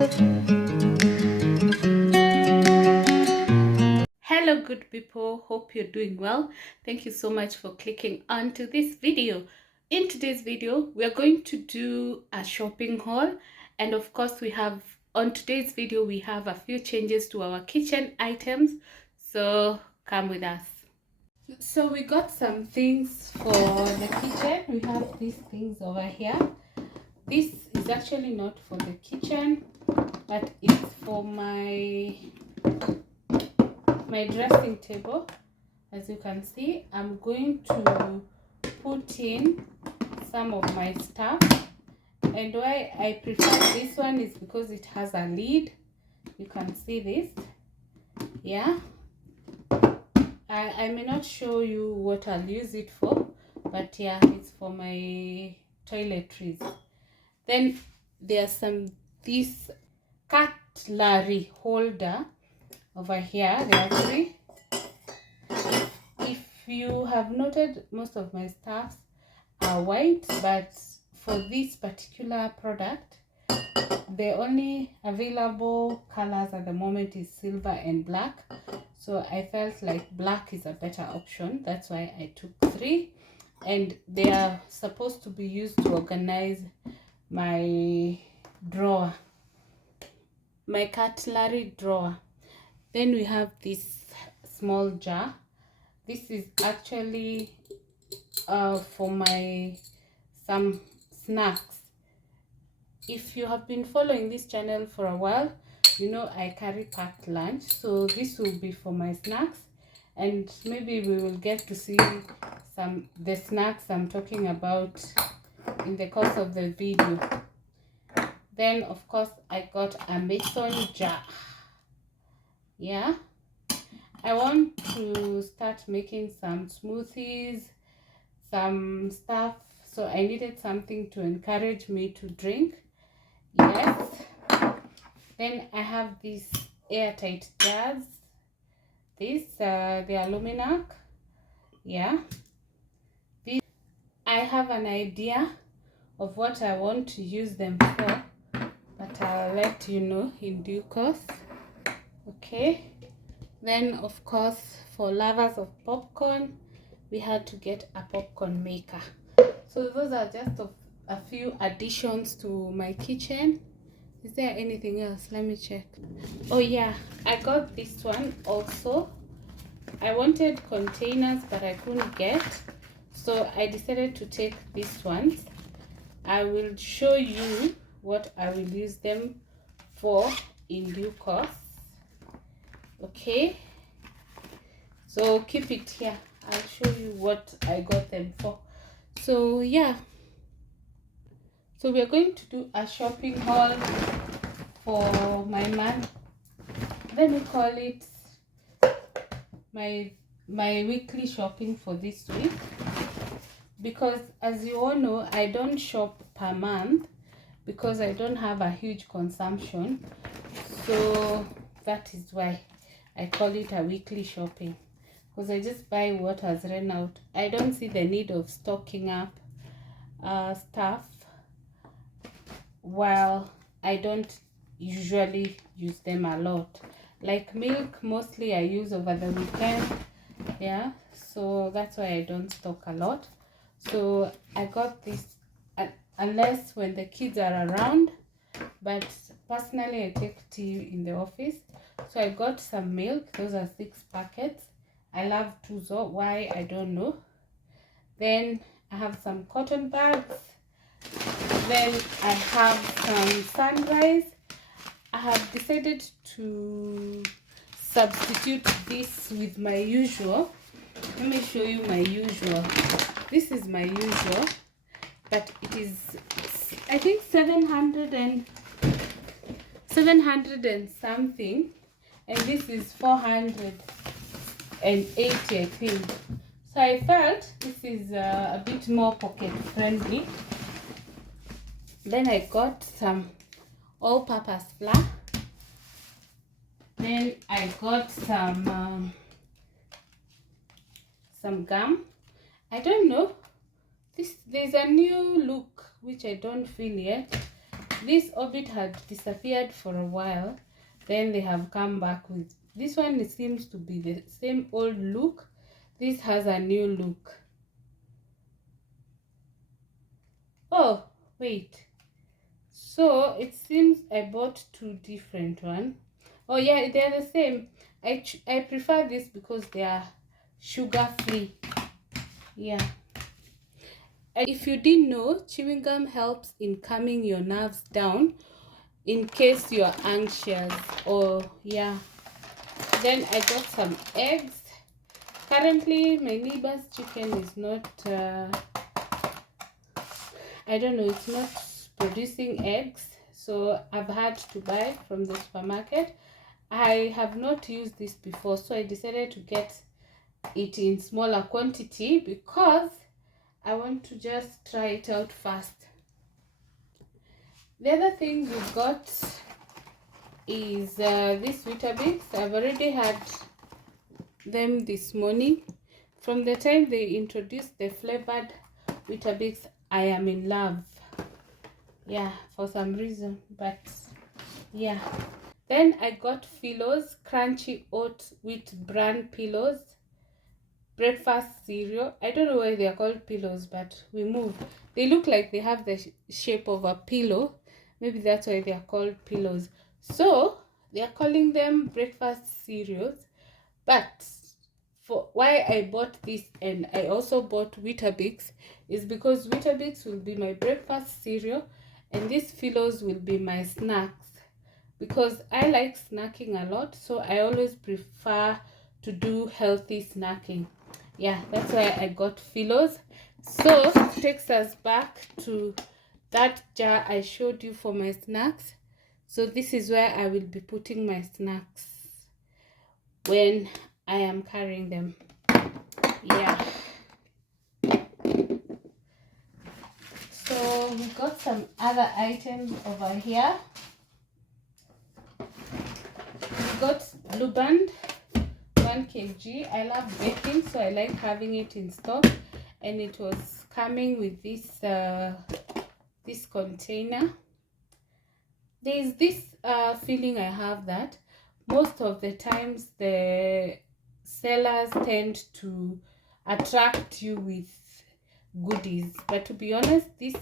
Hello good people, hope you're doing well. Thank you so much for clicking onto this video. In today's video we are going to do a shopping haul, and of course on today's video we have a few changes to our kitchen items, so come with us. So we got some things for the kitchen. We have these things over here. This is actually not for the kitchen, but it's for my dressing table. As you can see, I'm going to put in some of my stuff, and why I prefer this one is because it has a lid. You can see this. Yeah, I may not show you what I'll use it for, but yeah, it's for my toiletries. Then there's this cutlery holder over here. There are three. If you have noted, most of my stuffs are white, but for this particular product the only available colors at the moment is silver and black, so I felt like black is a better option. That's why I took three, and they are supposed to be used to organize my drawer, my cutlery drawer. Then we have this small jar. This is actually for some snacks. If you have been following this channel for a while, you know I carry packed lunch, so this will be for my snacks, and maybe we will get to see the snacks I'm talking about in the course of the video. Then of course I got a mason jar. Yeah, I want to start making some smoothies, some stuff, so I needed something to encourage me to drink. Yes. Then I have these airtight jars. These the Aluminac. Yeah. I have an idea of what I want to use them for, but I'll let you know in due course. Okay. Then of course, for lovers of popcorn, we had to get a popcorn maker. So those are just a few additions to my kitchen. Is there anything else? Let me check. Oh yeah, I got this one also. I wanted containers, but I couldn't get, so I decided to take these ones. I will show you what I will use them for in due course. Okay, so keep it here. I'll show you what I got them for. So yeah, so we're going to do a shopping haul for my man. Let me call it my weekly shopping for this week, because as you all know, I don't shop per month because I don't have a huge consumption, so that is why I call it a weekly shopping, because I just buy what has run out. I don't see the need of stocking up stuff, while I don't usually use them a lot. Like milk, mostly I use over the weekend. Yeah, so that's why I don't stock a lot. So I got this unless when the kids are around, but personally I take tea in the office. So I got some milk. Those are 6 packets. I love Tuzo. Why, I don't know. Then I have some cotton bags. Then I have some Sunrise. I have decided to substitute this with my usual. Let me show you my usual. This is my usual, but it is, I think, 700 and something, and this is 480, I think. So I felt this is a bit more pocket friendly. Then I got some all-purpose flour. Then I got some gum. I don't know, there's a new look which I don't feel yet. This Orbit had disappeared for a while, then they have come back with this one. It seems to be the same old look. This has a new look. Oh wait, so it seems I bought two different ones. Oh yeah, they're the same. I prefer this because they are sugar free. Yeah. If you didn't know, chewing gum helps in calming your nerves down in case you're anxious. Or yeah. Then I got some eggs. Currently my neighbor's chicken is not I don't know, it's not producing eggs, so I've had to buy from the supermarket. I have not used this before, so I decided to get it in smaller quantity because I want to just try it out first. The other thing we got is these Weetabix. I've already had them this morning. From the time they introduced the flavored Weetabix, I am in love. Yeah, for some reason, but yeah. Then I got Philos crunchy oat wheat bran pillows, breakfast cereal. I don't know why they are called pillows, but we move. They look like they have the shape of a pillow. Maybe that's why they are called pillows. So they are calling them breakfast cereals. But for why I bought this and I also bought Weetabix is because Weetabix will be my breakfast cereal and these Philos will be my snacks, because I like snacking a lot, so I always prefer to do healthy snacking. Yeah, that's why I got Philos. So takes us back to that jar I showed you for my snacks. So this is where I will be putting my snacks when I am carrying them. Yeah. So we got some other items over here. We got Blue Band 1 kg. I love baking, so I like having it in stock, and it was coming with this this container. There is this feeling I have that most of the times the sellers tend to attract you with goodies, but to be honest, this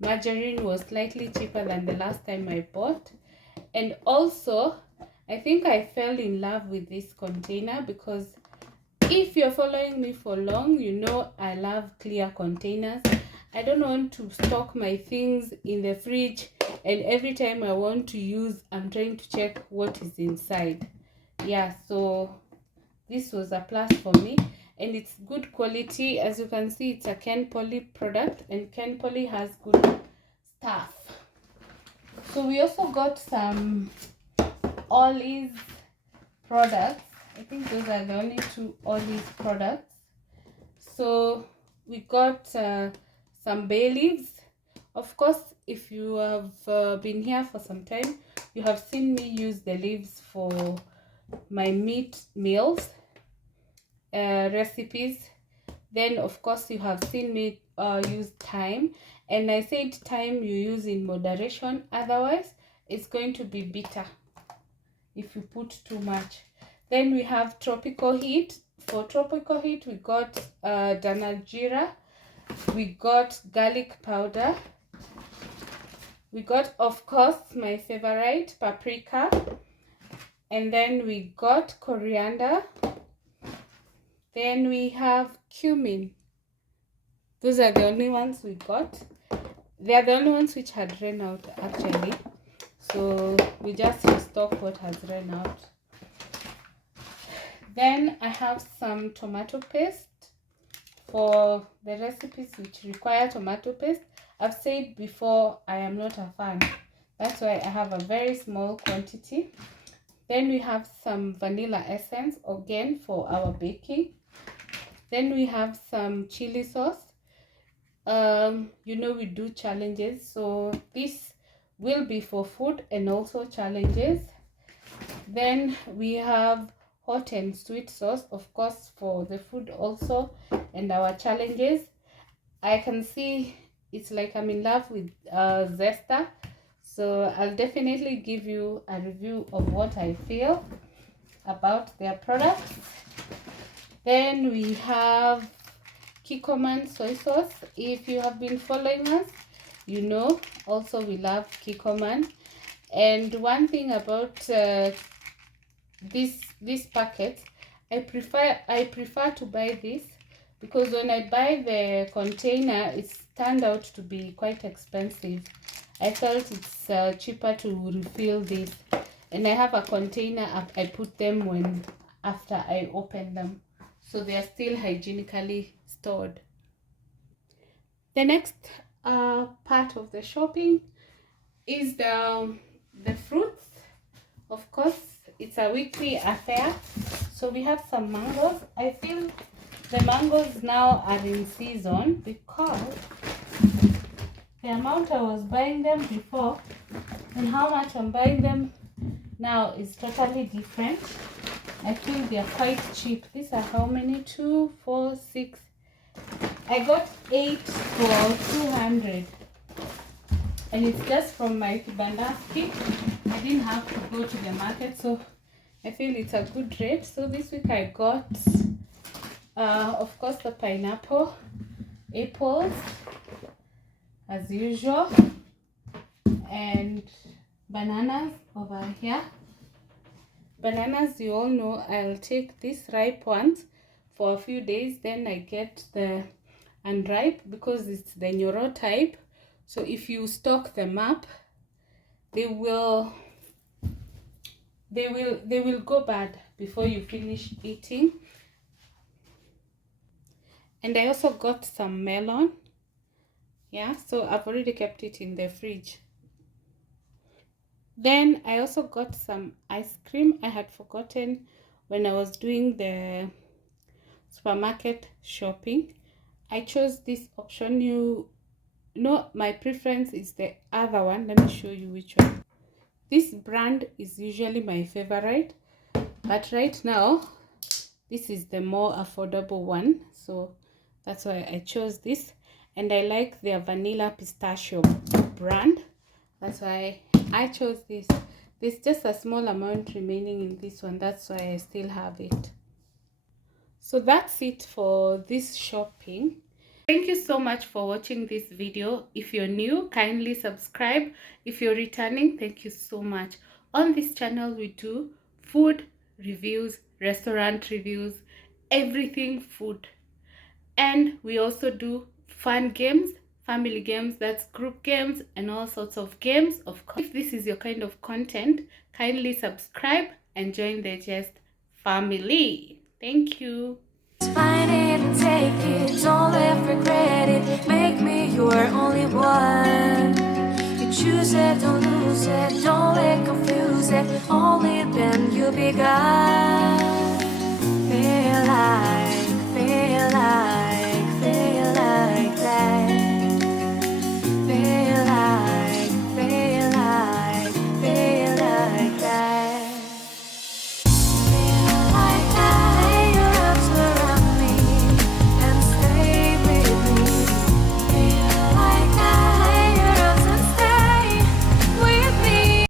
margarine was slightly cheaper than the last time I bought. And also I think I fell in love with this container because if you're following me for long, you know I love clear containers. I don't want to stock my things in the fridge and every time I want to use, I'm trying to check what is inside. Yeah, so this was a plus for me, and it's good quality. As you can see, it's a Ken Poly product, and Ken Poly has good stuff. So we also got some Ollie's products. I think those are the only two Ollie's products. So we got some bay leaves. Of course, if you have been here for some time, you have seen me use the leaves for my meat meals recipes. Then of course you have seen me use thyme, and I said thyme you use in moderation, otherwise it's going to be bitter if you put too much. Then we have tropical heat. For tropical heat we got Danalgira, we got garlic powder, we got, of course, my favorite, paprika, and then we got coriander. Then we have cumin. Those are the only ones we got. They are the only ones which had run out actually. So we just restock what has run out. Then I have some tomato paste for the recipes which require tomato paste. I've said before I am not a fan. That's why I have a very small quantity. Then we have some vanilla essence again for our baking. Then we have some chili sauce. You know we do challenges, so this will be for food and also challenges. Then we have hot and sweet sauce, of course, for the food also and our challenges. I can see it's like I'm in love with Zesta. So I'll definitely give you a review of what I feel about their products. Then we have Kikkoman soy sauce. If you have been following us, you know also we love Kikkoman. And one thing about this packet, I prefer to buy this because when I buy the container, it's turned out to be quite expensive. I felt it's cheaper to refill this, and I have a container I put them when after I open them, so they are still hygienically stored. The next part of the shopping is the fruits. Of course, it's a weekly affair. So we have some mangoes. I feel the mangoes now are in season because the amount I was buying them before and how much I'm buying them now is totally different. I feel they are quite cheap. These are how many? 2, 4, 6. I got 8 for 200. And it's just from my Kibandaski. I didn't have to go to the market, so I feel it's a good rate. So this week I got, of course, the pineapple, apples, as usual, and bananas over here. Bananas, you all know, I'll take these ripe ones for a few days, then I get the unripe because it's the Nyoro type. So if you stock them up, they will go bad before you finish eating. And I also got some melon. Yeah, so I've already kept it in the fridge. Then I also got some ice cream. I had forgotten when I was doing the supermarket shopping. I chose this option. You know, my preference is the other one. Let me show you which one. This brand is usually my favorite, but right now this is the more affordable one, so that's why I chose this. And I like their vanilla pistachio brand, that's why I chose this. There's just a small amount remaining in this one, that's why I still have it. So that's it for this shopping. Thank you so much for watching this video. If you're new, kindly subscribe. If you're returning, thank you so much. On this channel, we do food reviews, restaurant reviews, everything food. And we also do fun games, family games, that's group games, and all sorts of games. Of course, if this is your kind of content, kindly subscribe and join the Just family. Thank you. Find it and take it, don't live regret it. Make me your only one. You choose it, don't lose it, don't let confuse it. Only then you be God. Feel like